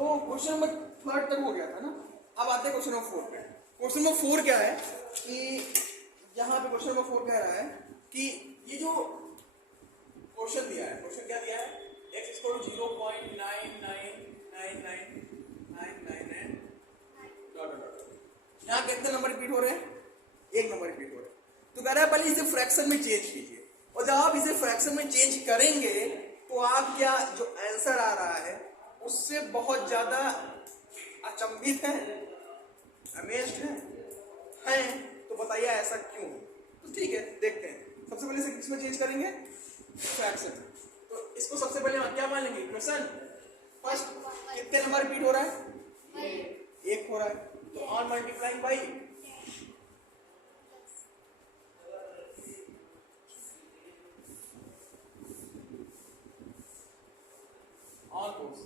तो question number 3 तक हो गया था ना। अब आते हैं क्वेश्चन नंबर 4 पे। क्वेश्चन नंबर 4 क्या है कि यहाँ पे क्वेश्चन नंबर 4 कह रहा है कि ये जो क्वेश्चन दिया है, क्वेश्चन क्या दिया है, x equal to 0.99999 dot dot. यहाँ कितने नंबर रिपीट हो रहे हैं? एक नंबर रिपीट हो रहे हैं। तो कह रहा है पहले इसे फ्रैक्शन में चेंज कीजिए, और जब आप इसे फ्रैक्शन में चेंज करेंगे तो आप क्या जो आंसर आ रहा है उससे बहुत ज्यादा अचंभित हैं, अमेज्ड हैं। तो बताइए ऐसा क्यों? तो ठीक है, देखते हैं। सबसे पहले इसे किसमें चेंज करेंगे? फ्रैक्शन। तो इसको सबसे पहले हम क्या मान लेंगे? इक्वेशन फर्स्ट कितने नंबर रिपीट हो रहा है? एक हो रहा है, तो on multiplying by on course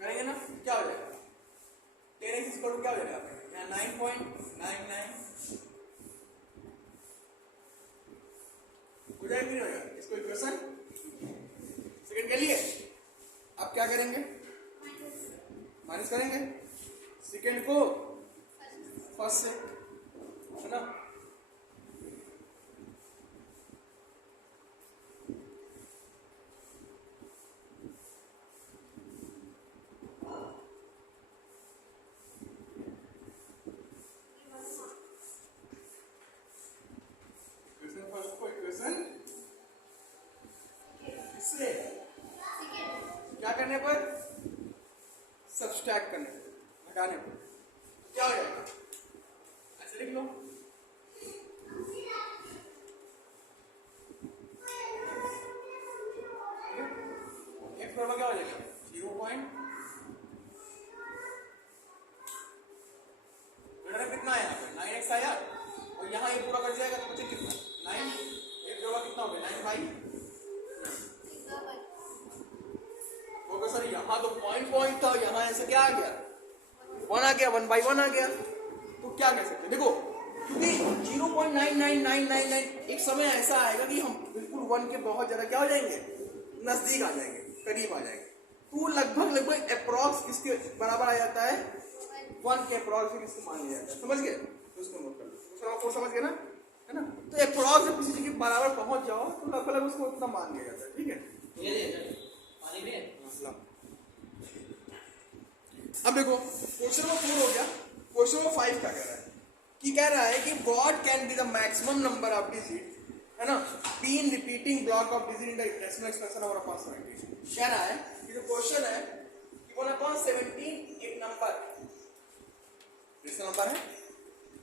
करेंगे ना, क्या हो जाएगा? 10x इक्वल टू क्या हो जाएगा? यहाँ 9.99 हो जाएगा, नहीं हो जाएगा? इसको इक्वेशन सेकंड के लिए अब क्या करेंगे? माइनस करेंगे सेकंड को फर्स्ट से, है ना। क्या करने पर? सब्सट्रैक्ट करने पर, घटाने पर क्या हो जाएगा? ऐसे लिख लो। एक क्या हो जाएगा? 0 कितना है यहाँ पे? 9x आया, और यहाँ ये पूरा कट जाएगा तो बचे कितना? 9। एक जोड़ा कितना हो गया? 9 बाई। सर यहाँ तो पॉइंट था, यहाँ ऐसे क्या आ गया? 1 आ गया, 1/1 आ गया। तो क्या कह सकते? देखो, क्योंकि 0.99999 एक समय ऐसा आएगा कि हम बिल्कुल 1 के बहुत ज्यादा क्या हो जाएंगे? नजदीक आ जाएंगे, करीब आ जाएंगे। तो लगभग अप्रॉक्स किसके बराबर आ जाता है? 1 के अप्रॉक्स किसको मान लिया जाता है। समझ गए? तो उसको नोट कर लो। समझ गए ना, है ना। तो अप्रॉक्स जब किसी चीज के बराबर पहुंच जाओ तो लगभग उसको उतना मान लिया जाता है। ठीक है, अब देखो क्वेश्चन नंबर 4 हो गया। क्वेश्चन नंबर 5 क्या कह रहा है? कि कह रहा है कि what can be the maximum number of digit, है ना, been repeating block of digit in the decimal expression of 1/17। कह रहा है कि जो क्वेश्चन है कि 1/17 एक नंबर, जैसा नंबर है।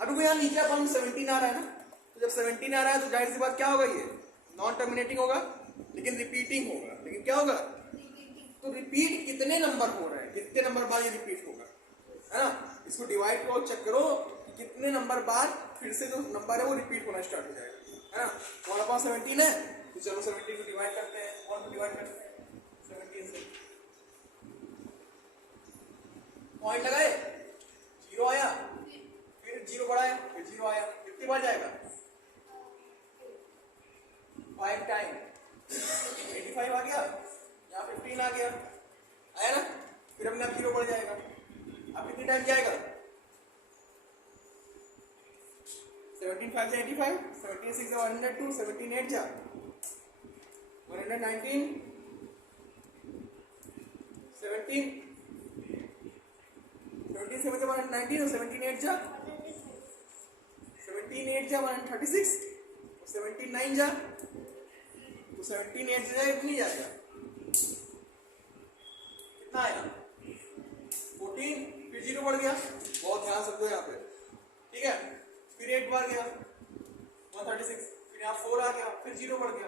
अब देखो यहाँ नीचे अपन 17 आ रहा है ना, तो जब 17 आ रहा है तो जाहिर सी बात क्या होगा? ये नॉन टर्मिनेटिंग होगा, लेकिन रिपीटिंग होगा। लेकिन क्या होगा? तो रिपीट कितने नंबर हो रहे हैं, कितने नंबर बाद ये रिपीट होगा, है ना। इसको डिवाइड करो, चेक करो कितने नंबर बाद फिर से जो नंबर है वो रिपीट होना स्टार्ट हो जाएगा, है ना। 1/17 है, तो चलो 17 को डिवाइड करते हैं, 1 को डिवाइड करते हैं 17 से, पॉइंट लगाए, 0 आया, फिर 0 बढ़ाया, फिर 0 आया, कितनी बार जाएगा? 5 टाइम। 85 आ गया, यहाँ 15 आ गया, आया ना। फिर अपने आप 0 बढ़ जाएगा। अब कितनी टाइम जाएगा? 17 5 से 85, 17 6 से 102, 17 8 जा 119, 17 17 7 से 119 और 17 8 जा 17 8 जा 136, 17 9 जा तो 17 8 से कितनी जाएगा? कितना आया? 14, फिर 0 बढ़ गया, बहुत ध्यान से दो यहाँ पे, ठीक है। फिर 8 बढ़ गया 136, फिर यहाँ 4 आ गया, फिर 0 बढ़ गया,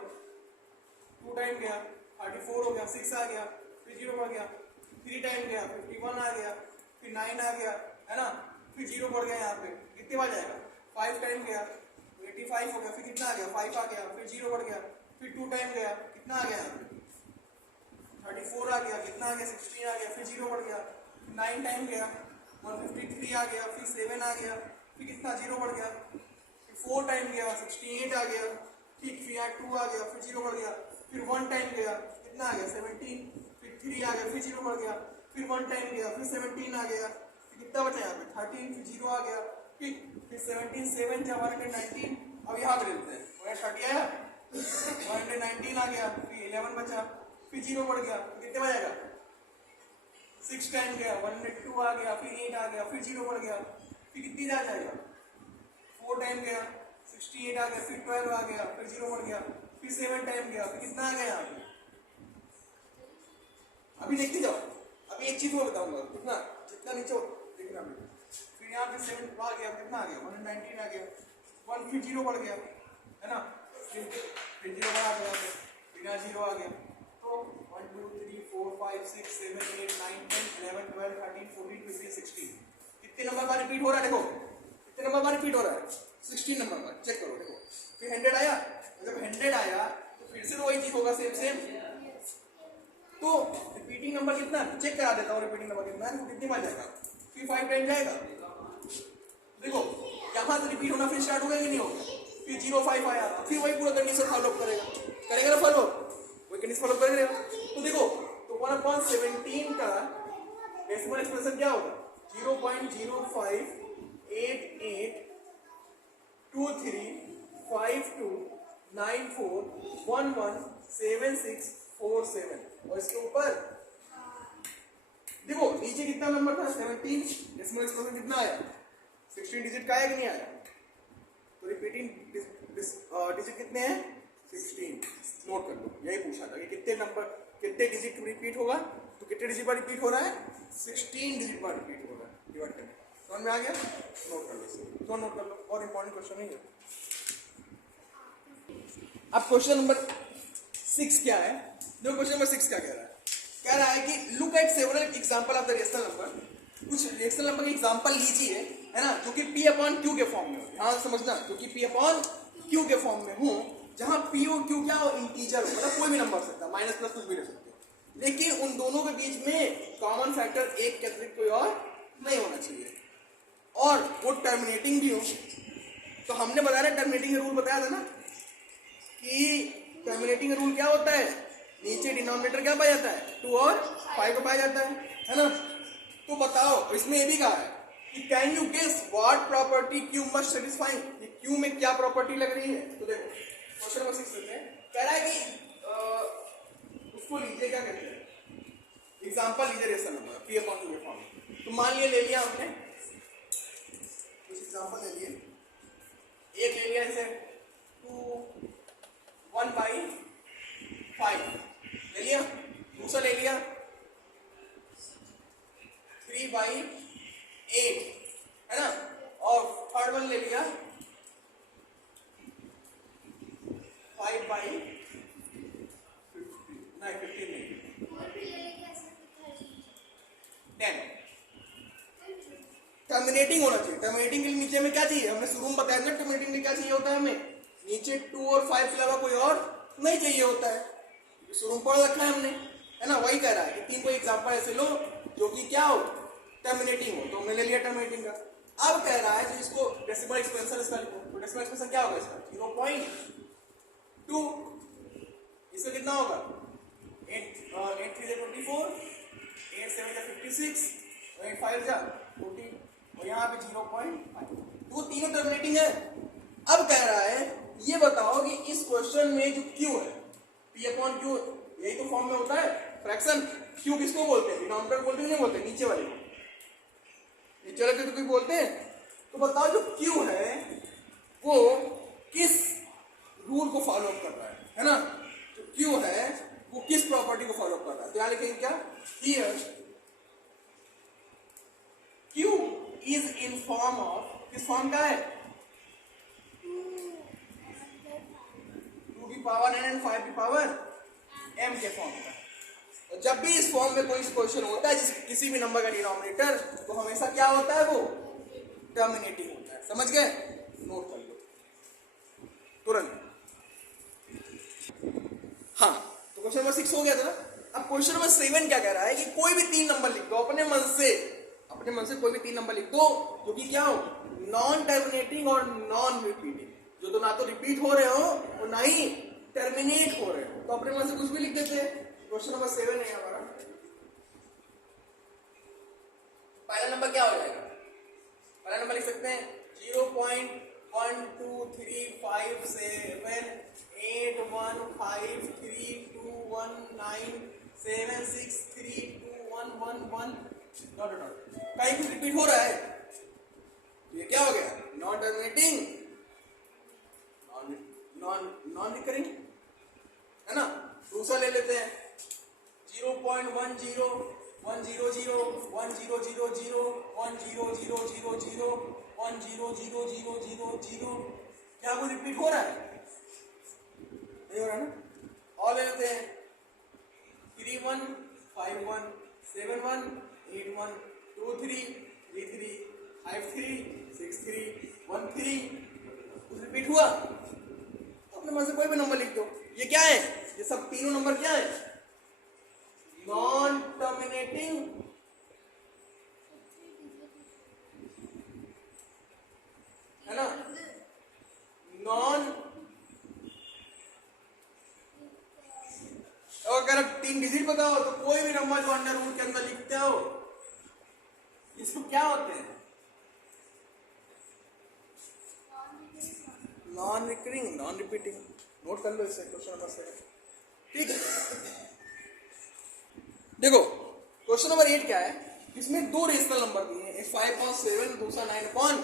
2 टाइम गया 34 हो गया, 6 आ गया, फिर 0 बढ़ गया, 3 टाइम गया 51 आ गया, फिर 9 आ गया, है ना। फिर 0 बढ़ गया, यहाँ पे कितने बार जाएगा? 5 टाइम गया 85 हो गया, फिर कितना आ गया? 5 आ गया, फिर 0 बढ़ गया, फिर 2 टाइम गया, कितना आ गया? 34 आ गया, कितना आ गया? 16 आ गया, फिर 0 बढ़ गया, 9 टाइम गया 153 आ गया, फिर 7 आ गया, फिर कितना? 0 बढ़ गया, फिर 4 टाइम गया 68 आ गया, ठीक, फिर यहाँ 2 आ गया, फिर 0 बढ़ गया, फिर 1 टाइम गया, कितना आ गया 17, फिर 3 आ गया, फिर 0 बढ़ गया, फिर 1 टाइम गया, फिर 17 आ गया, फिर कितना बचा यहाँ पे 13, फिर 0 आ गया, फिर 17 7 जा 119। अब यहाँ पे लेते हैं 130 आया, 119 आ गया, फिर 11 बचा, फिर 0 बढ़ गया, कितने बचेगा 6 टाइम गया, 102 आ गया, फिर 8 आ गया, फिर 0 बढ़ गया, फिर कितनी आ जाएगा 4 टाइम गया, 68 आ गया, फिर 12 आ गया, फिर 0 बढ़ गया, फिर 7 टाइम गया, फिर कितना आ गया यहाँ पे। अभी देखते जाओ, अभी एक चीज और बताऊंगा, कितना जितना नीचे देखना भी, फिर यहाँ पे 7 आ गया, कितना आ गया 119 आ गया, 1 फिर 0 बढ़ गया, है ना, फिर 0 बढ़ा गया, फिर यहाँ 0 आ गया, तो 1 2 3 4 5 6 7 8 9 10 11 12 13 14 15 16 कितने नंबर बार रिपीट हो रहा है, देखो कितने नंबर बार रिपीट हो रहा है 16 नंबर बार, चेक करो देखो, फिर 100 आया, जब 100 आया तो फिर से तो वही चीज होगा सेम, तो रिपीटिंग नंबर कितना चेक करा देता हूँ, रिपीटिंग नंबर कितना है, कितनी बार जाएगा, फिर 5 टाइम जाएगा, देखो यहाँ से रिपीट होना फिर स्टार्ट होगा कि नहीं होगा, फिर 0 5 आया, फिर वही पूरा कंडीशन फॉलो करेगा ना, फॉलो वही कंडीशन फॉलो करेगा, तो देखो तो 1/17 का डेसिमल एक्सप्रेशन क्या होगा 0.0588235294117647, और इसके ऊपर देखो नीचे कितना नंबर था 17, डेसिमल एक्सप्रेशन कितना आया 16 डिजिट का आया कि नहीं आया, तो रिपीटिंग डिजिट कितने हैं 16, नोट कर लो, यही पूछा था कि कितने नंबर कितने डिजिट रिपीट होगा, तो कितने डिजिट बार रिपीट हो रहा है 16 डिजिट बार रिपीट हो रहा है, डिवाइड करके समझ में आ गया, नोट कर लो, तो नोट कर लो, और इंपॉर्टेंट क्वेश्चन नहीं है। अब क्वेश्चन नंबर 6 क्या है, जो क्वेश्चन नंबर 6 क्या कह रहा है कि look at several example of the rational number, कुछ रेशनल नंबर के एग्जांपल लीजिए, है ना, जो कि P अपॉन Q के फॉर्म में हो, हाँ समझना, जो कि P अपॉन Q के फॉर्म में हो, जहां P और Q क्या हो इंटीजर हो, मतलब कोई भी नंबर सकता, माइनस प्लस कुछ भी ले सकते हो, लेकिन उन दोनों के बीच में कॉमन फैक्टर एक के अतिरिक्त कोई और नहीं होना चाहिए, और वो टर्मिनेटिंग भी हो। तो हमने बताया टर्मिनेटिंग रूल बताया था ना कि टर्मिनेटिंग रूल क्या होता है, नीचे डिनोमिनेटर क्या पाया जाता है 2 और 5 को पाया जाता है ना, तो बताओ इसमें ये भी कहा है कि can you guess what property Q must satisfy, ये Q में क्या प्रॉपर्टी लग रही है, तो देखो क्वेश्चन नंबर 6 लेते हैं, कह रहा है कि उसको लीजिए क्या कहते हैं एग्जांपल लीजिए rational number P upon Q के फॉर्म में, तो मान लिया ले लिया हमने कुछ एग्जांपल ले लिए, एक ले लिया जैसे 1/5 ले लिया, दूसरा ले लिया 3/8, है ना, और थर्ड वन ले लिया 5/15 नहीं 10। टर्मिनेटिंग होना चाहिए, टर्मिनेटिंग के लिए नीचे में क्या चाहिए, हमने शुरू में बताया ना टर्मिनेटिंग में क्या चाहिए होता है, हमें नीचे 2 और 5 के अलावा कोई और नहीं चाहिए होता है, शुरू में पढ़ रखा है हमने, है ना, वही कह रहा है कि 3 कोई एग्जांपल ऐसे लो जो कि क्या हो टर्मिनेटिंग हो, तो हमने ले लिया टर्मिनेटिंग का। अब कह रहा है जो इसको डेसिमल एक्सपेंशन इसका लिखो, तो डेसिमल एक्सपेंशन क्या होगा इसका 0.2, इसका कितना होगा 8 3 24, 8 7 56, 8 5 40, और यहाँ पे 0.5, तो तीनों टर्मिनेटिंग है। अब कह रहा है ये बताओ कि इस क्वेश्चन में जो Q है P अपॉन Q, यही तो फॉर्म में होता है फ्रैक्शन, Q किसको बोलते हैं, डिनोमिनेटर बोलते हैं नहीं बोलते, नीचे वाले को, नीचे वाले को तो कोई बोलते हैं, तो बताओ जो Q है वो किस रूल को फॉलो कर रहा है ना, जो Q है वो किस प्रॉपर्टी को फॉलो कर रहा है, तो यहां लिखेंगे क्या, here Q is in form of, किस फॉर्म का है 2 की पावर n and 5 की पावर m के फॉर्म का। और जब भी इस फॉर्म में कोई क्वेश्चन होता है जिस किसी भी नंबर का डिनोमिनेटर, तो हमेशा क्या होता है वो टर्मिनेटिंग होता है, समझ गए, नोट कर लो तुरंत। हाँ, तो क्वेश्चन नंबर 6 हो गया था। अब क्वेश्चन नंबर 7 क्या कह रहा है कि कोई भी 3 नंबर लिख दो अपने मन से कोई भी 3 नंबर लिख दो जो कि क्या हो नॉन टर्मिनेटिंग और नॉन रिपीटिंग, जो तो ना तो रिपीट हो रहे हो और ना ही टर्मिनेट हो रहे हो, तो अपने मन से कुछ भी लिख देते हैं। क्वेश्चन नंबर 7 है हमारा। पहला नंबर क्या हो जाएगा? पहला नंबर लिख सकते हैं 0.12357815321976321111 डॉट डॉट। कहीं कुछ रिपीट हो रहा है, ये क्या हो गया? नॉन टर्मिनेटिंग, नॉन रिकरिंग, है ना। दूसरा ले लेते हैं 0.10101000100010001000 क्या कुछ रिपीट हो रहा है? नहीं हो रहा ना। और ले लेते हैं 31517123335353 कुछ रिपीट हुआ तो अपने मन से कोई भी नंबर लिख दो। ये क्या है? ये सब तीनों नंबर क्या है? नॉन टर्मिनेटिंग, है ना, नॉन। और अगर आप 3 डिजिट बताओ तो कोई भी नंबर जो अंडर रूट के अंदर लिखते हो इसको क्या होते हैं? Non recurring, non repeating. Note कर लो इसे, क्वेश्चन नंबर 7। ठीक है, देखो क्वेश्चन नंबर 8 क्या है? इसमें 2 रेशनल नंबर दिए हैं, एक 5/7, दूसरा 9/11।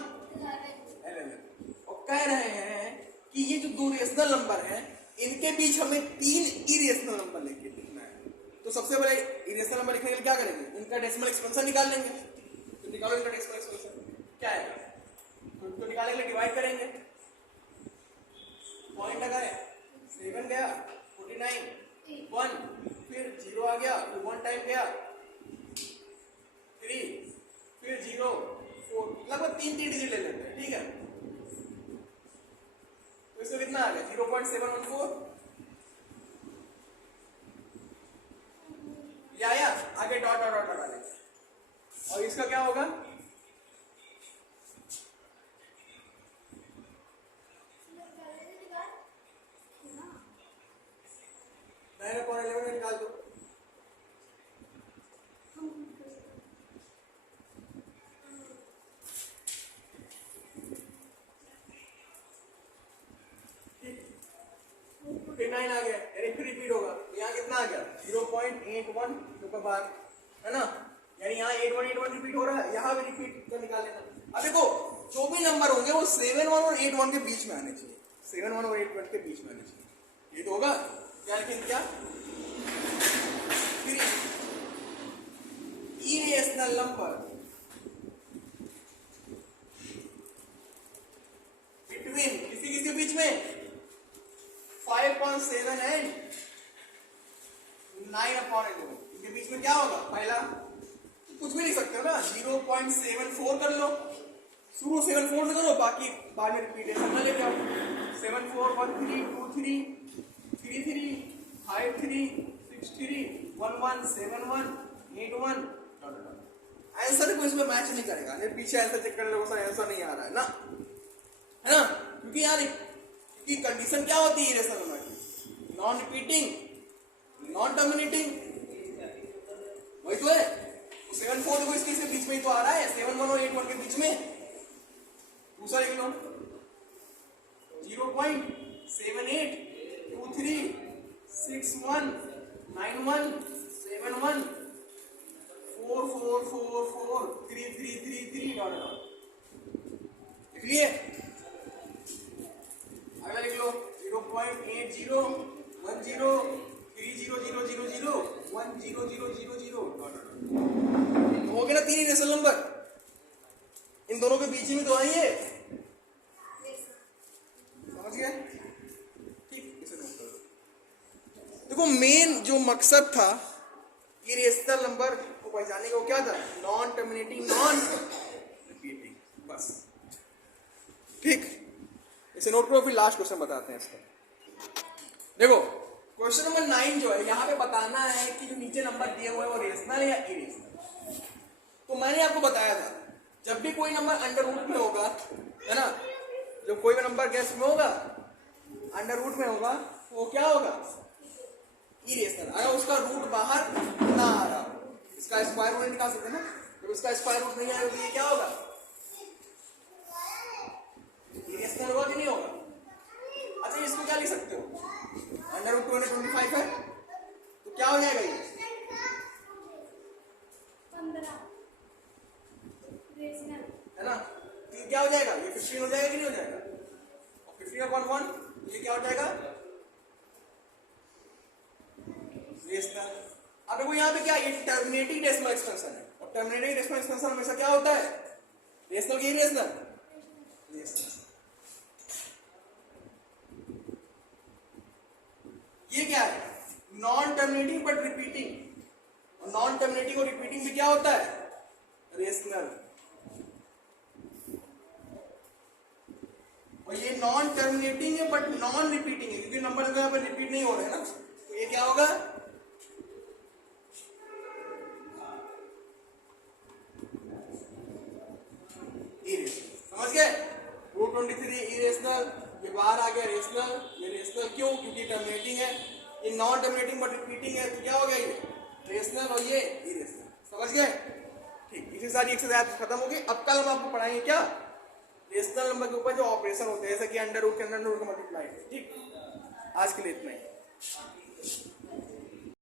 और कह रहे हैं कि ये जो 2 रेशनल नंबर हैं इनके बीच हमें 3 इरेशनल नंबर लेके लिखना है। तो सबसे पहले इरेशनल नंबर लिखने के लिए क्या करेंगे? इनका डेसिमल एक्सपेंशन निकाल लेंगे। तो निकालो इनका डेसिमल एक्सपेंशन क्या है। तो निकालने के लिए डिवाइड करेंगे, पॉइंट लगाए, 7 गया 49, 1 फिर 0 आ गया, फिर 1 टाइम गया 3, फिर 0 4, लगभग 3 डिजिट ले लेते हैं। ठीक है, तो इसमें कितना आ गया? 0.714 ये आया। आगे डॉट डॉट डॉट लगा लेंगे और इसका क्या होगा? मैंने 11 में निकाल दो। फिर 9 आ गया, फिर रिपीट होगा। यहाँ कितना आ गया? 0.81 ऊपर बार, है ना। यानी यहाँ 8181 रिपीट हो रहा है, यहाँ भी रिपीट कर निकाल लेना। अब देखो जो भी नंबर होंगे वो 71 और 81 के बीच में आने चाहिए। 71 और 81 के बीच में आने चाहिए। ये तो होगा क्या? लेकिन क्या इरेशनल नंबर बिटवीन किसी किसी के बीच में 5.7 एंड 9/11 इनके बीच में क्या होगा? पहला कुछ भी लिख सकते हो ना, 0.74 कर लो, शुरू 74 से करो, बाकी बाद में रिपीटेशन में ले जाओ। 741323535363117181 आंसर को इसमें मैच नहीं करेगा। ये पीछे आंसर चेक करने को आंसर नहीं आ रहा है ना, है ना। क्योंकि यार की कंडीशन क्या होती है इरेशनल नंबर की? नॉन रिपीटिंग, नॉन टर्मिनेटिंग, वही तो है। 74 को इसके बीच में ही तो आ रहा है, 71 और 81 के बीच में। दूसरा लिख लो 0.782361917144443333 डॉट डॉट लिख लिए। अगला लिख लो 0.80103000010000 हो गया ना 3 इरेशनल नंबर। इन दोनों के बीच में तो आई है, समझ गए? ठीक, इसे नोट करो। देखो मेन जो मकसद था इरेशनल नंबर को पहचानने का वो क्या था? नॉन टर्मिनेटिंग, नॉन रिपीटिंग, बस। ठीक, इसे नोट करो। फिर लास्ट क्वेश्चन बताते हैं इसका। देखो क्वेश्चन नंबर 9 जो है यहाँ पे बताना है कि जो नीचे नंबर दिए हुए वो रेशनल या इरेशनल। तो मैंने आपको बताया था जब भी कोई नंबर अंडर रूट में होगा, है ना, जब कोई भी नंबर कैसे में होगा? अंडर रूट में होगा, वो क्या होगा? इरेशनल, अगर उसका रूट बाहर ना आ रहा हो, इसका स्क्वायर रूट निकाल सकते हैं ना, जब उसका स्क्वायर रूट नहीं आएगा तो ये क्या होगा, इरेशनल होगा कि नहीं होगा। अच्छा इसको क्या लिख सकते हो, अंडर रूट 225 है तो क्या हो जाएगा ये 15 है ना, तो ये क्या हो जाएगा, ये 15 हो जाएगा कि नहीं हो जाएगा, और 15/1 ये क्या हो जाएगा रेशनल। अब देखो यहाँ पे क्या, ये टर्मिनेटिंग डेसिमल एक्सपेंशन है, और टर्मिनेटिंग डेसिमल एक्सपेंशन हमेशा क्या होता है, रेशनल की रेशनल, ये क्या है नॉन टर्मिनेटिंग बट रिपीटिंग, और नॉन टर्मिनेटिंग और रिपीटिंग में क्या होता है रेशनल, और ये नॉन टर्मिनेटिंग है बट नॉन रिपीटिंग है, क्योंकि नंबर यहाँ पर रिपीट नहीं हो रहे हैं ना, तो ये क्या होगा इरेशनल। समझ गए, रूट 23 इरेशनल, ये बाहर आ गया रेशनल, ये रेशनल क्यों, क्योंकि टर्मिनेटिंग है, ये नॉन टर्मिनेटिंग बट रिपीटिंग है, तो क्या हो गया ये रेशनल और ये इरेशनल। समझ गए, ठीक, इसी सारी एक्सरसाइज खत्म हो गई। अब कल हम आपको पढ़ाएंगे क्या, रेशनल नंबर के ऊपर जो ऑपरेशन होते हैं, जैसे कि अंडर रूट के अंदर रूट का मल्टीप्लाई। ठीक, आज के लिए इतना ही।